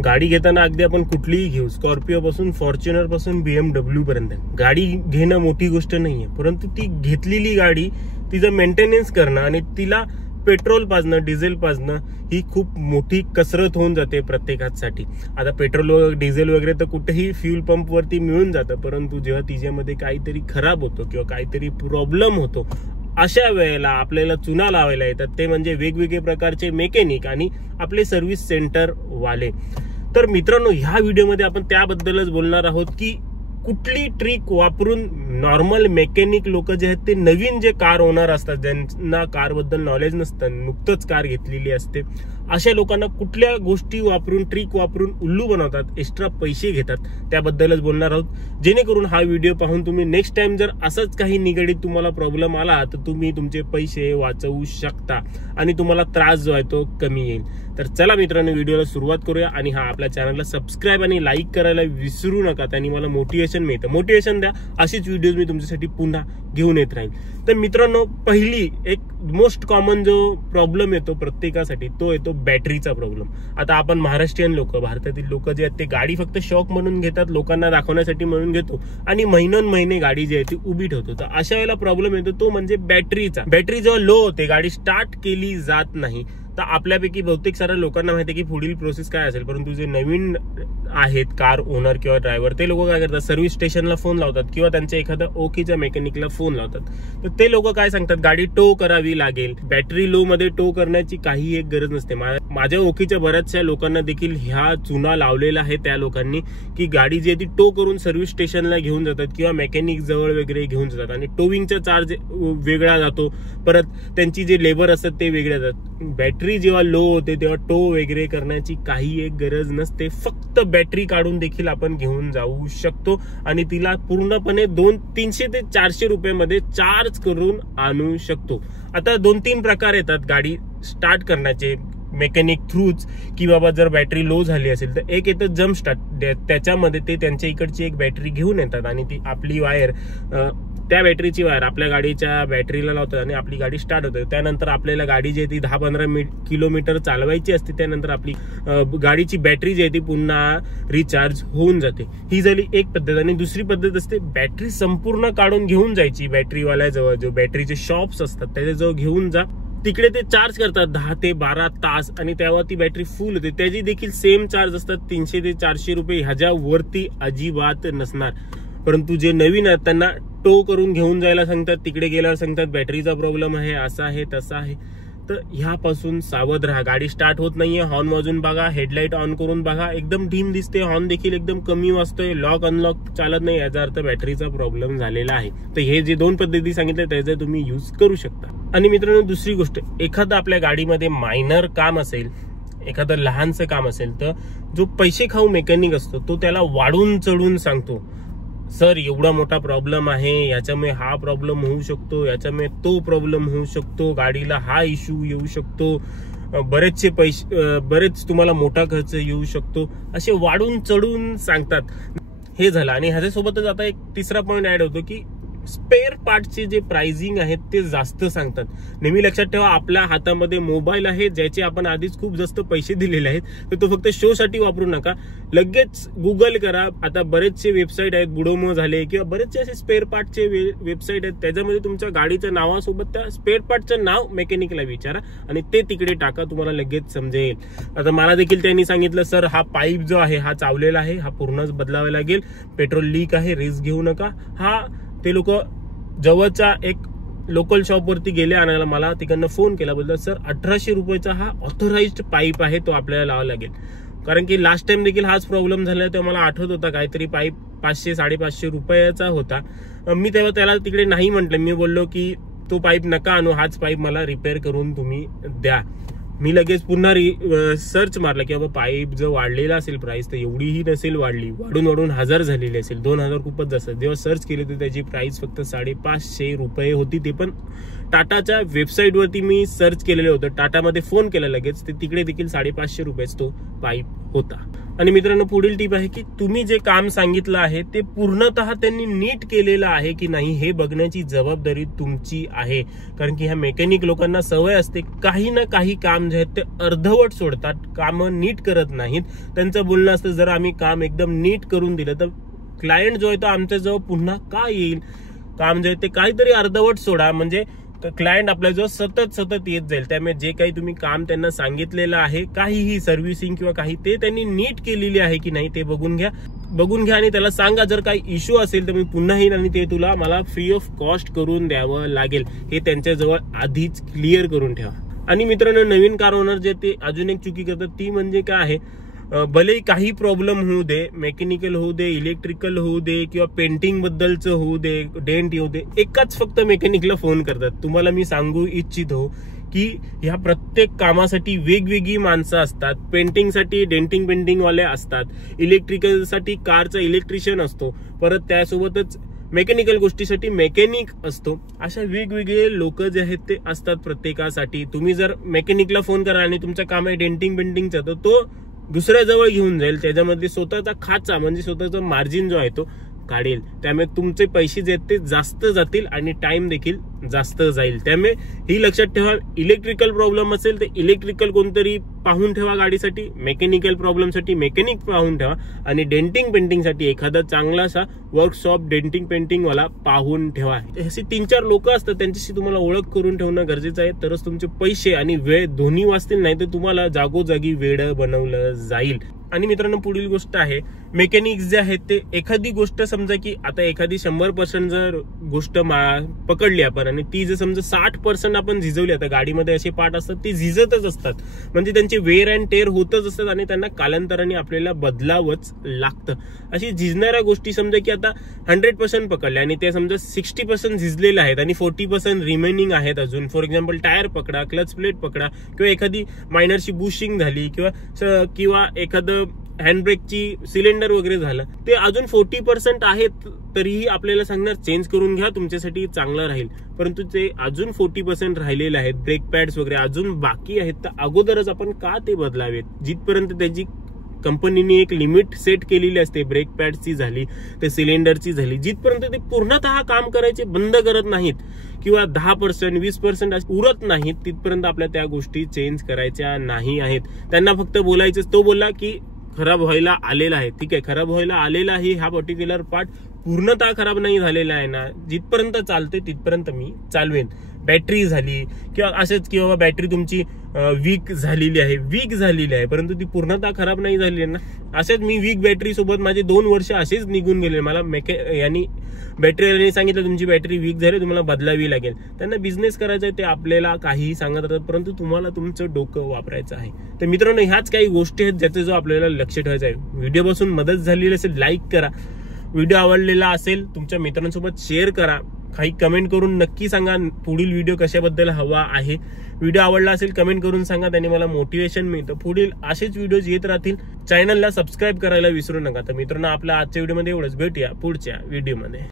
गाडी घेताना अगदी आपण कुठलीही घेऊ, स्कॉर्पिओ पासून फॉर्च्युनर पासून BMW पर्यंत, गाडी घेणं मोठी गोष्ट नाहीये, परंतु ती घेतलेली गाडी तिचं मेंटेनन्स करणं आणि तिला पेट्रोल पाजणं, डिझेल पाजणं ही खूप मोठी कसरत होऊन जाते प्रत्येकासाठी. आता पेट्रोल डिझेल वगैरे तर कुठेही फ्यूल पंप वरती मिळून जातं, परंतु जेव्हा तिच्यामध्ये काहीतरी खराब होतो किंवा काहीतरी प्रॉब्लेम होतो, अशा वेळेला आपल्याला चुना लावायला येतात, ते म्हणजे वेगवेगळे प्रकारचे मेकॅनिक आणि आपले सर्व्हिस सेंटर वाले. तर मित्रांनो, ह्या व्हिडिओमध्ये आपण त्याबद्दलच बोलणार आहोत की कुठली ट्रिक वापरून नॉर्मल मेकॅनिक लोक जे आहेत ते नवीन जे कार ओनर असतात, ज्यांना कार बद्दल नॉलेज नसतं, नुकतंच कार घेतलेली असते, अशा लोकांना कुठल्या गोष्टी वापरून, ट्रिक वापरून उल्लू बनवतात, एक्स्ट्रा पैसे घेतात, त्याबद्दलच बोलणार आहोत. जेणेकरून हा व्हिडिओ पाहून तुम्ही नेक्स्ट टाइम जर असंच काही निगडीत तुम्हाला प्रॉब्लेम आला तर तुम्ही तुमचे पैसे वाचवू शकता आणि तुम्हाला त्रास जो आहे तो कमी येईल. तर चला मित्रांनो, व्हिडिओला सुरुवात करूया. आणि हा, आपल्या चॅनलला सबस्क्राईब आणि लाईक करायला विसरू नका, त्यांनी मला मोटिवेशन मिळतं. मोटिवेशन द्या, अशीच व्हिडिओज मी तुमच्यासाठी पुन्हा घेऊन येत राहील. तर मित्रांनो, पहिली एक मोस्ट कॉमन जो प्रॉब्लेम येतो प्रत्येकासाठी, तो येतो बॅटरीचा प्रॉब्लेम. आता आपण महाराष्ट्रीयन लोक, भारतातील लोक जे आहेत ते गाडी फक्त शौक म्हणून घेतात, लोकांना दाखवण्यासाठी म्हणून घेतो आणि महिने गाडी जी आहे ती उभी ठेवतो. तर अशा वेळेला प्रॉब्लेम येतो तो म्हणजे बॅटरीचा. बॅटरी जेव्हा लो होते, गाडी स्टार्ट केली जात नाही, तर आपल्यापैकी बहुतेक साऱ्या लोकांना माहिती आहे की पुढील प्रोसेस काय असेल, परंतु जे नवीन आहेत कार ओनर किंवा ड्रायव्हर, ते लोक काय करतात, सर्व्हिस स्टेशनला फोन लावतात किंवा त्यांच्या एखाद्या ओळखीच्या मेकॅनिकला फोन लावतात. तर ते लोक काय सांगतात, गाडी टो करावी लागेल. बॅटरी लो मध्ये टो करण्याची काही एक गरज नसते. माझ्या ओळखीच्या बऱ्याचशा लोकांना देखील ह्या चुना लावलेला आहे त्या लोकांनी, की गाडी जी आहे ती टो करून सर्व्हिस स्टेशनला घेऊन जातात किंवा मेकॅनिक जवळ वगैरे घेऊन जातात आणि टोविंगचा चार्ज वेगळा जातो, परत त्यांची जे लेबर असतात ते वेगळे जातात. बॅटरी जेव्हा लो होते तेव्हा टो वगैरे करण्याची काही एक गरज नसते. फक्त बॅटरी काढून देखील आपण घेऊन जाऊ शकतो आणि तिला पूर्णपणे 300 ते 400 रुपयामध्ये चार्ज करून आणू शकतो. आता 2-3 प्रकार येतात गाडी स्टार्ट करण्याचे मेकॅनिक थ्रूच, की बाबा जर बॅटरी लो झाली असेल तर एक येतं जम्प स्टार्ट. त्याच्यामध्ये ते त्यांच्या इकडची एक बॅटरी घेऊन येतात आणि ती आपली वायर, त्या बॅटरीची वायर आपल्या गाडीच्या बॅटरीला लावतात आणि आपली गाडी स्टार्ट होते. त्यानंतर आपल्याला गाडी जी आहे ती 10-15 किलोमीटर चालवायची असते, त्यानंतर आपली गाडीची बॅटरी जी आहे ती पुन्हा रिचार्ज होऊन जाते. ही झाली एक पद्धत. आणि दुसरी पद्धत असते बॅटरी संपूर्ण काढून घेऊन जायची. बॅटरीवाल्याजवळ जो बॅटरीचे शॉप्स असतात त्याच्याजवळ घेऊन जा, तिकडे ते चार्ज करतात 10 ते 12 तास आणि तेव्हा ती बॅटरी फुल होते. त्याची देखील सेम चार्ज असतात 300 ते 400 रुपये, ह्याच्यावरती अजिबात नसणार. परंतु जे नवीन आहेत त्यांना टो करून घेऊन जायला सांगतात, तिकडे गेल्यावर सांगतात बॅटरीचा प्रॉब्लेम आहे, असा आहे तसा आहे. तर ह्यापासून सावध राहा. गाडी स्टार्ट होत नाहीये, हॉर्न वाजून बघा, हेडलाईट ऑन करून बघा, एकदम डीम दिसते, हॉर्न देखील एकदम कमी वाजतोय, लॉक अनलॉक चालत नाही, याचा अर्थ बॅटरीचा प्रॉब्लेम झालेला आहे. तर हे जे 2 पद्धती सांगितल्या त्याचा तुम्ही यूज करू शकता. आणि मित्रांनो, दुसरी गोष्ट, एखादं आपल्या गाडीमध्ये मायनर काम असेल, एखादं लहानसं काम असेल, तर जो पैसे खाऊ मेकॅनिक असतो तो त्याला वाढून चढून सांगतो, सर एवढा मोठा प्रॉब्लेम आहे, याच्यामुळे हा प्रॉब्लेम होऊ शकतो, याच्यामुळे तो प्रॉब्लेम होऊ शकतो, गाडीला हा इश्यू येऊ शकतो, बरेचसे पैसे, बरेच तुम्हाला मोठा खर्च येऊ शकतो, असे वाढून चढून सांगतात. हे झालं. आणि ह्याच्यासोबतच आता एक तिसरा पॉईंट ऍड होतो की स्पेअर पार्टचे जे प्राइसिंग आहेत ते जास्त सांगतात. नेहमी लक्षात ठेवा, आपल्या हातामध्ये मोबाईल आहे ज्याचे आपण आधीच खूप जास्त पैसे दिलेले आहेत, तर तो फक्त शो साठी वापरू नका. लगेच गुगल करा. आता बरेचसे वेबसाईट आहेत, बुडोमो झाले किंवा बरेचसे असे स्पेअर पार्टचे वेबसाईट आहेत, त्याच्यामध्ये तुमच्या गाडीच्या नावासोबत त्या स्पेअर पार्टचं नाव मेकॅनिकला विचारा आणि ते तिकडे टाका, तुम्हाला लगेच समजेल. आता मला देखील त्यांनी सांगितलं, सर हा पाईप जो आहे हा चावलेला आहे, हा पूर्णच बदलावा लागेल, पेट्रोल लीक आहे, रिस्क घेऊ नका. ते लोक जवळच्या एक लोकल शॉप वरती गेले आणायला, मला तिकडनं फोन केला, बोलतात सर 1800 रुपयाचा हा ऑथोराइज्ड पाईप आहे, तो आपल्याला लावावा लागेल. कारण की लास्ट टाइम देखील हाच प्रॉब्लेम झाला, तेव्हा मला आठवत होता काहीतरी पाईप 500-550 रुपयाचा होता. मी तेव्हा त्याला तिकडे नाही म्हटलं, मी बोललो की तो पाईप नका आणू, हाच पाईप मला रिपेअर करून तुम्ही द्या. मी लगेच पुन्हा सर्च मारला की बाबा पाईप जर वाढलेला असेल प्राइस तर एवढीही नसेल वाढली, वाढून 1000 झालेली असेल, 2000 खूपच जास्त. जेव्हा सर्च केली तर त्याची प्राइस फक्त 550 रुपये होती. ते पण टाटाच्या वेबसाईटवरती मी सर्च केलेलं होतं. टाटामध्ये फोन केला लगेच, ते तिकडे देखील 550 रुपयेच तो पाईप होता. आणि मित्रांनो, पुढील टीप आहे की तुम्ही जे काम सांगितलं आहे ते पूर्णतः त्यांनी नीट केलेलं आहे की नाही हे बघण्याची जबाबदारी तुमची आहे. कारण की ह्या मेकॅनिक लोकांना सवय असते काही ना काही काम जे आहेत ते अर्धवट सोडतात, कामं नीट करत नाहीत. त्यांचं बोलणं असतं जर आम्ही काम एकदम नीट करून दिलं तर क्लायंट जो आहे तो आमच्याजवळ पुन्हा का येईल. काम जे आहे ते काहीतरी अर्धवट सोडा म्हणजे क्लायंट आपल्याजवळ सतत येत जाईल. त्यामुळे जे काही तुम्ही काम त्यांना सांगितलेलं आहे, काहीही सर्व्हिसिंग किंवा काही, ते त्यांनी नीट केलेली आहे की नाही ते बघून घ्या आणि त्याला सांगा जर काही इश्यू असेल तर मी पुन्हा येईन आणि ते तुला मला फ्री ऑफ कॉस्ट करून द्यावं लागेल, हे त्यांच्याजवळ आधीच क्लिअर करून ठेवा. आणि मित्रांनो, नवीन कार ओनर जे ते अजून एक चुकी करतात ती म्हणजे काय आहे, भले काही प्रॉब्लेम होऊ दे, मेकॅनिकल होऊ दे, इलेक्ट्रिकल होऊ दे किंवा पेंटिंग बद्दलचं होऊ दे, डेंट येऊ दे, एकाच फक्त मेकॅनिकला फोन करतात. तुम्हाला मी सांगू इच्छितो की ह्या प्रत्येक कामासाठी वेगवेगळी माणसं असतात. पेंटिंगसाठी पेंटिंग वाले असतात, इलेक्ट्रिकलसाठी कारचा इलेक्ट्रिशियन असतो, परत त्यासोबतच मेकॅनिकल गोष्टीसाठी मेकॅनिक असतो. अशा वेगवेगळे लोक जे आहेत ते असतात प्रत्येकासाठी. तुम्ही जर मेकॅनिकला फोन करा आणि तुमचं काम आहे पेंटिंगचा तर तो दुसऱ्याजवळ घेऊन जाईल, त्याच्यामध्ये स्वतःचा खाचा म्हणजे स्वतःचा मार्जिन जो आहे तो काढेल. त्यामुळे तुमचे पैसे जे आहेत ते जास्त जातील आणि टाइम देखील जास्त जाईल. त्यामुळे ही लक्षात ठेवा, इलेक्ट्रिकल प्रॉब्लेम असेल तर इलेक्ट्रिकल कोणतरी पाहून ठेवा गाडीसाठी, मेकॅनिकल प्रॉब्लेमसाठी मेकॅनिक पाहून ठेवा आणि पेंटिंगसाठी एखादा चांगलासा वर्कशॉप पेंटिंग वाला पाहून ठेवा. अशी 3-4 लोक असतात, त्यांच्याशी तुम्हाला ओळख करून ठेवणं गरजेचं आहे, तरच तुमचे पैसे आणि वेळ दोन्ही वाचतील, नाही तर तुम्हाला जागोजागी वेळ बनवलं जाईल. आणि मित्रांनो, पुढील गोष्ट आहे, मेकॅनिक्स जे आहेत ते एखादी गोष्ट समजा की आता एखादी 100% जर गोष्ट पकडली आपण आणि ती जर समजा 60% आपण झिजवली, आता गाडीमध्ये असे पार्ट असतात ते झिजतच असतात, म्हणजे त्यांचे वेअर अँड टेअर होतच असतात आणि त्यांना कालांतराने आपल्याला बदलावंच लागतं. अशी झिजणाऱ्या गोष्टी समजा की आता 100% पकडल्या आणि ते समजा 60% झिजलेले आहेत आणि 40% रिमेनिंग आहेत अजून. फॉर एक्झाम्पल टायर पकडा, क्लच प्लेट पकडा किंवा एखादी मायनरची बुशिंग झाली किंवा एखादं हँडब्रेकची सिलेंडर वगैरे झालं, ते अजून 40% आहेत, तरीही आपल्याला सांगणार चेंज करून घ्या, तुमच्यासाठी चांगलं राहील. परंतु ते अजून 40% राहिलेले आहेत, ब्रेक पॅड्स वगैरे अजून बाकी आहेत, तर अगोदरच आपण का ते बदलावेत. जिथपर्यंत त्याची कंपनीने एक लिमिट सेट केलेली असते, ब्रेक पॅडची झाली ते सिलेंडरची झाली, जिथपर्यंत ते पूर्णतः काम करायचे बंद करत नाहीत किंवा 10% 20% उरत नाहीत, तिथपर्यंत आपल्या त्या गोष्टी चेंज करायच्या नाही आहेत. त्यांना फक्त बोलायचं, तो बोलला की खराब व्हायला आलेला आहे, ठीक आहे, खराब व्हायला आलेला आहे, हा पर्टिक्युलर पार्ट पूर्णतः खराब नाही झालेला आहे ना, जिथपर्यंत चालते तिथपर्यंत मी चालवेन. बॅटरी झाली किंवा असंच किंवा बॅटरी तुमची वीक झालेली आहे परंतु ती पूर्णतः खराब नाही झालेली आहे ना, असेच मी वीक बॅटरी सोबत माझे 2 वर्ष असेच निघून गेले. मला यांनी बॅटरीवाल्याने सांगितलं तुमची बॅटरी वीक झाली, तुम्हाला बदलावी लागेल. त्यांना बिझनेस करायचा आहे, ते आपल्याला काहीही सांगत राहतात, परंतु तुम्हाला तुमचं डोकं वापरायचं आहे. तर मित्रांनो, ह्याच काही गोष्टी आहेत ज्याचे जो आपल्याला लक्ष ठेवायचं आहे. व्हिडिओपासून मदत झालेली असेल लाईक करा, व्हिडिओ आवडलेला असेल तुमच्या मित्रांसोबत शेअर करा, काही कमेंट करून नक्की सांगा पुढील व्हिडिओ कशाबद्दल हवा आहे. व्हिडिओ आवडला असेल कमेंट करून सांगा, त्याने मला मोटिवेशन मिळतं. पुढील असेच व्हिडिओज येत राहतील. चॅनलला सबस्क्राईब करायला विसरू नका. तर मित्रांनो, आपल्या आजच्या व्हिडिओमध्ये एवढंच. भेटूया पुढच्या व्हिडिओमध्ये.